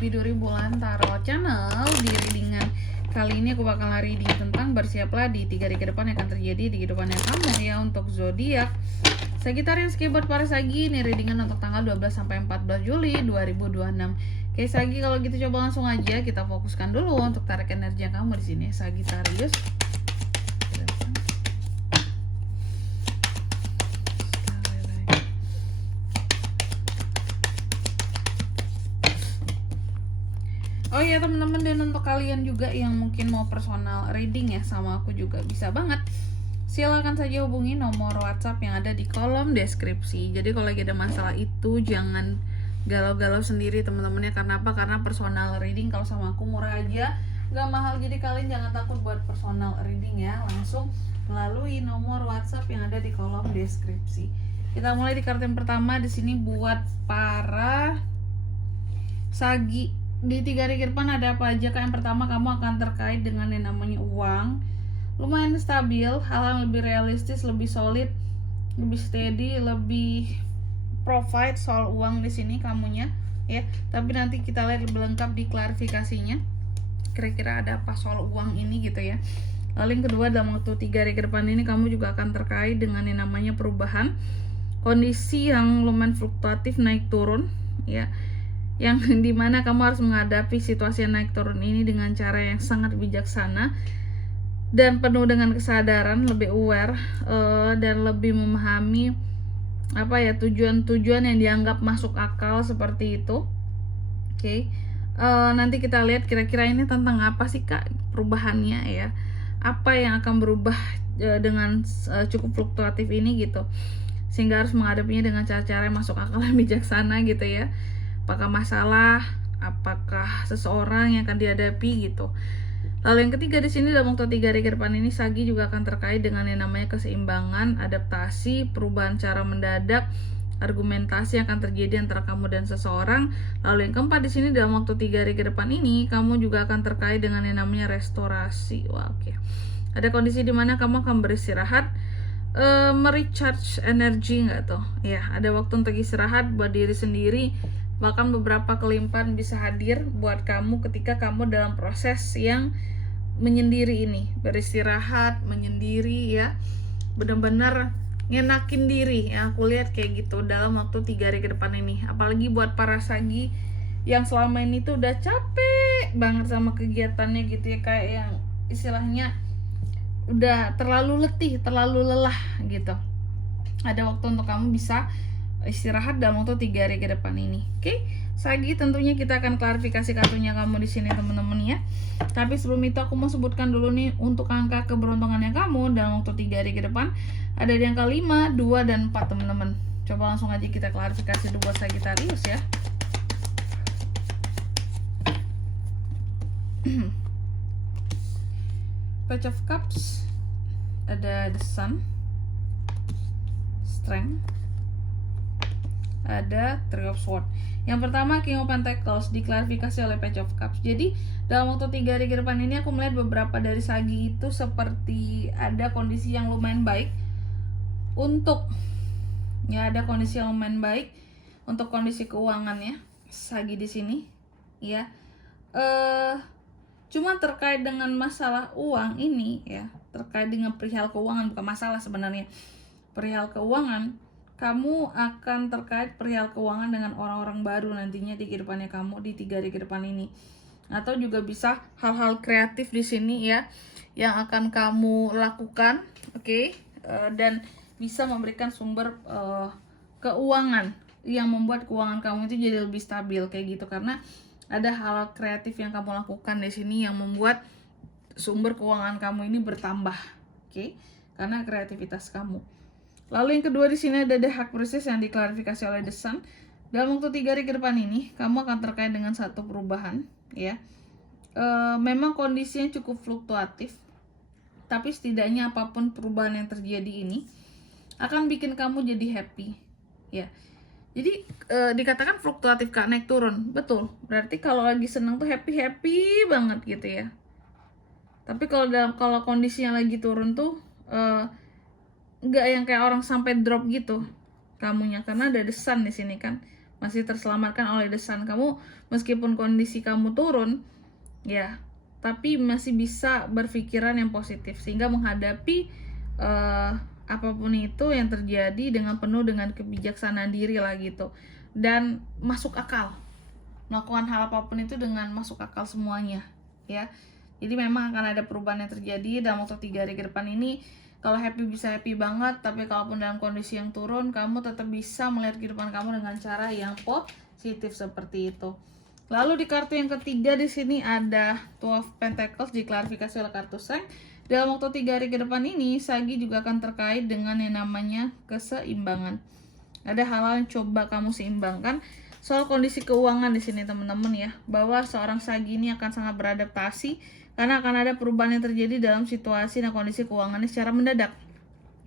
Biduri Bulan Tarot Channel. Di readingan kali ini aku bakal reading tentang bersiaplah di 3 hari ke depan yang akan terjadi di kehidupannya kamu ya untuk zodiak Sagittarius. Buat para Sagi, ini readingan untuk tanggal 12 sampai 14 Juli 2026. Oke Sagi, kalau gitu coba langsung aja kita fokuskan dulu untuk tarik energi kamu di sini Sagittarius. Oh iya teman-teman, dan untuk kalian juga yang mungkin mau personal reading ya sama aku juga bisa banget. Silakan saja hubungi nomor WhatsApp yang ada di kolom deskripsi. Jadi kalau lagi ada masalah itu jangan galau-galau sendiri teman-temannya. Karena apa? Karena personal reading kalau sama aku murah aja, nggak mahal. Jadi kalian jangan takut buat personal reading ya. Langsung melalui nomor WhatsApp yang ada di kolom deskripsi. Kita mulai di kartu yang pertama di sini buat para Sagi. Di 3 hari ke depan ada apa aja kak? Yang pertama, kamu akan terkait dengan yang namanya uang. Lumayan stabil, hal-hal lebih realistis, lebih solid, lebih steady, lebih provide soal uang di sini kamunya ya. Tapi nanti kita lihat lebih lengkap di klarifikasinya. Kira-kira ada apa soal uang ini gitu ya. Lalu yang kedua, dalam waktu 3 hari ke depan ini kamu juga akan terkait dengan yang namanya perubahan. Kondisi yang lumayan fluktuatif, naik turun ya. Yang dimana kamu harus menghadapi situasi yang naik turun ini dengan cara yang sangat bijaksana dan penuh dengan kesadaran, lebih aware dan lebih memahami apa ya tujuan-tujuan yang dianggap masuk akal seperti itu. Oke. Nanti kita lihat kira-kira ini tentang apa sih kak perubahannya ya, apa yang akan berubah dengan cukup fluktuatif ini gitu, sehingga harus menghadapinya dengan cara-cara yang masuk akal dan bijaksana gitu ya. Apakah masalah, apakah seseorang yang akan dihadapi gitu. Lalu yang ketiga di sini dalam waktu 3 hari ke depan ini Sagi juga akan terkait dengan yang namanya keseimbangan, adaptasi, perubahan cara mendadak, argumentasi yang akan terjadi antara kamu dan seseorang. Lalu yang keempat di sini dalam waktu 3 hari ke depan ini kamu juga akan terkait dengan yang namanya restorasi. Wah, oke. Ada kondisi di mana kamu akan beristirahat, merecharge energi nggak tuh? Ya, ada waktu untuk istirahat buat diri sendiri. Bahkan beberapa kelimpahan bisa hadir buat kamu ketika kamu dalam proses yang menyendiri ini, beristirahat, menyendiri ya, benar-benar ngenakin diri ya. Aku lihat kayak gitu dalam waktu 3 hari ke depan ini. Apalagi buat para Sagi yang selama ini tuh udah capek banget sama kegiatannya gitu ya, kayak yang istilahnya udah terlalu letih, terlalu lelah gitu. Ada waktu untuk kamu bisa istirahat dalam waktu 3 hari ke depan ini. Oke, Sagi, tentunya kita akan klarifikasi kartunya kamu di sini teman-teman ya. Tapi sebelum itu aku mau sebutkan dulu nih untuk angka keberuntungannya kamu dalam waktu 3 hari ke depan. Ada di angka 5, 2, dan 4 teman-teman. Coba langsung aja kita klarifikasi dulu buat Sagittarius ya. Page of Cups, ada the Sun, Strength, ada Three of Swords. Yang pertama King of Pentacles diklarifikasi oleh Page of Cups. Jadi dalam waktu 3 hari ke depan ini aku melihat beberapa dari Sagi itu seperti ada kondisi yang lumayan baik untuk ya, ada kondisi yang lumayan baik untuk kondisi keuangannya Sagi di sini ya. Cuma terkait dengan masalah uang ini ya, terkait dengan perihal keuangan, bukan masalah sebenarnya, perihal keuangan, kamu akan terkait perihal keuangan dengan orang-orang baru nantinya di kehidupannya kamu di 3 hari ke depan ini. Atau juga bisa hal-hal kreatif di sini ya yang akan kamu lakukan, oke? Dan bisa memberikan sumber keuangan yang membuat keuangan kamu itu jadi lebih stabil kayak gitu, karena ada hal kreatif yang kamu lakukan di sini yang membuat sumber keuangan kamu ini bertambah, oke? Karena kreativitas kamu. Lalu yang kedua di sini ada The High Priestess yang diklarifikasi oleh The Sun. Dalam waktu 3 hari ke depan ini, kamu akan terkait dengan satu perubahan, ya. Memang kondisinya cukup fluktuatif, tapi setidaknya apapun perubahan yang terjadi ini akan bikin kamu jadi happy, ya. Jadi dikatakan fluktuatif kak, naik turun, betul. Berarti kalau lagi seneng tuh happy banget gitu ya. Tapi kalau kondisinya lagi turun tuh nggak yang kayak orang sampai drop gitu kamunya, karena ada The Sun di sini kan, masih terselamatkan oleh the sun. Kamu meskipun kondisi kamu turun, ya, tapi masih bisa berpikiran yang positif sehingga menghadapi apapun itu yang terjadi dengan penuh dengan kebijaksanaan diri lah gitu, dan masuk akal. Melakukan hal apapun itu dengan masuk akal semuanya, ya. Jadi memang akan ada perubahan yang terjadi dalam waktu 3 hari ke depan ini. Kalau happy bisa happy banget, tapi kalaupun dalam kondisi yang turun, kamu tetap bisa melihat kehidupan kamu dengan cara yang positif seperti itu. Lalu di kartu yang ketiga di sini ada 12 Pentacles diklarifikasi oleh kartu Strength. Dalam waktu 3 hari ke depan ini, Sagi juga akan terkait dengan yang namanya keseimbangan. Ada hal-hal yang coba kamu seimbangkan. Soal kondisi keuangan di sini teman-teman ya, bahwa seorang Sagi ini akan sangat beradaptasi karena akan ada perubahan yang terjadi dalam situasi dan kondisi keuangannya secara mendadak.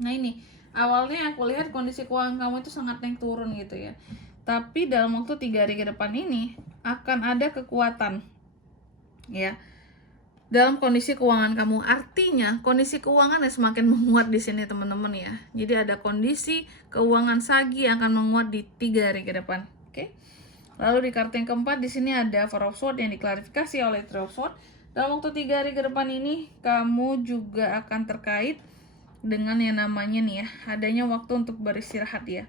Nah ini, awalnya aku lihat kondisi keuangan kamu itu sangat naik turun gitu ya. Tapi dalam waktu 3 hari ke depan ini akan ada kekuatan ya dalam kondisi keuangan kamu. Artinya kondisi keuangan semakin menguat di sini teman-teman ya. Jadi ada kondisi keuangan Sagi yang akan menguat di 3 hari ke depan. Oke. Lalu di kartu yang keempat di sini ada Four of Swords yang diklarifikasi oleh Three of Swords. Dalam waktu 3 hari ke depan ini kamu juga akan terkait dengan yang namanya nih ya, adanya waktu untuk beristirahat ya.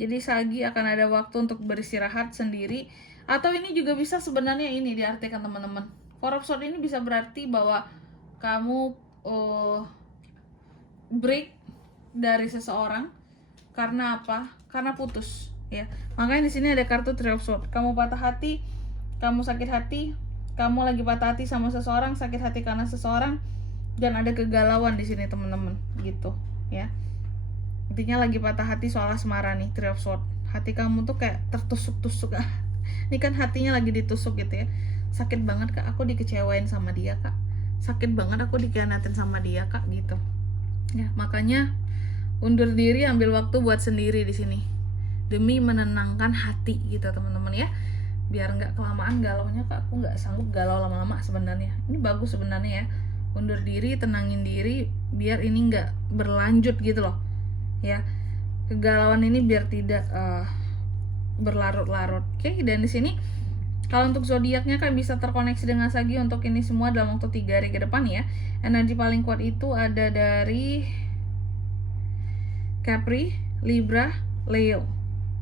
Jadi Sagi akan ada waktu untuk beristirahat sendiri, atau ini juga bisa sebenarnya ini diartikan teman-teman. Four of Swords ini bisa berarti bahwa kamu break dari seseorang karena apa? Karena putus ya. Makanya di sini ada kartu Three of Swords. Kamu patah hati, kamu sakit hati, kamu lagi patah hati sama seseorang, sakit hati karena seseorang, dan ada kegalauan di sini teman-teman gitu ya. Intinya lagi patah hati soal asmara nih, Three of Swords. Hati kamu tuh kayak tertusuk-tusuk. Ini kan hatinya lagi ditusuk gitu ya. Sakit banget kak, aku dikecewain sama dia kak. Sakit banget aku dikhianatin sama dia kak gitu. Ya makanya undur diri, ambil waktu buat sendiri di sini demi menenangkan hati gitu teman-teman ya. Biar nggak kelamaan galaunya kak, aku nggak sanggup galau lama-lama sebenarnya. Ini bagus sebenarnya ya, undur diri, tenangin diri biar ini nggak berlanjut gitu loh ya, kegalauan ini biar tidak berlarut-larut. Oke, dan di sini kalau untuk zodiaknya kan bisa terkoneksi dengan Sagi untuk ini semua dalam waktu 3 hari ke depan ya. Energi paling kuat itu ada dari Capri, Libra, Leo.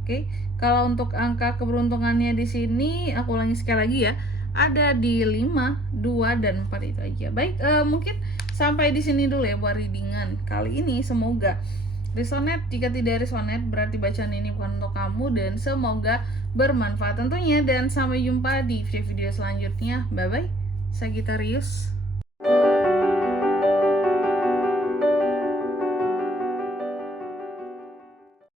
Oke, kalau untuk angka keberuntungannya di sini aku ulangi sekali lagi ya, ada di 5, 2, dan 4 itu aja. Baik, mungkin sampai di sini dulu ya buat readingan kali ini. Semoga resonate. Jika tidak resonate berarti bacaan ini bukan untuk kamu, dan semoga bermanfaat tentunya. Dan sampai jumpa di video-video selanjutnya. Bye bye, Sagittarius.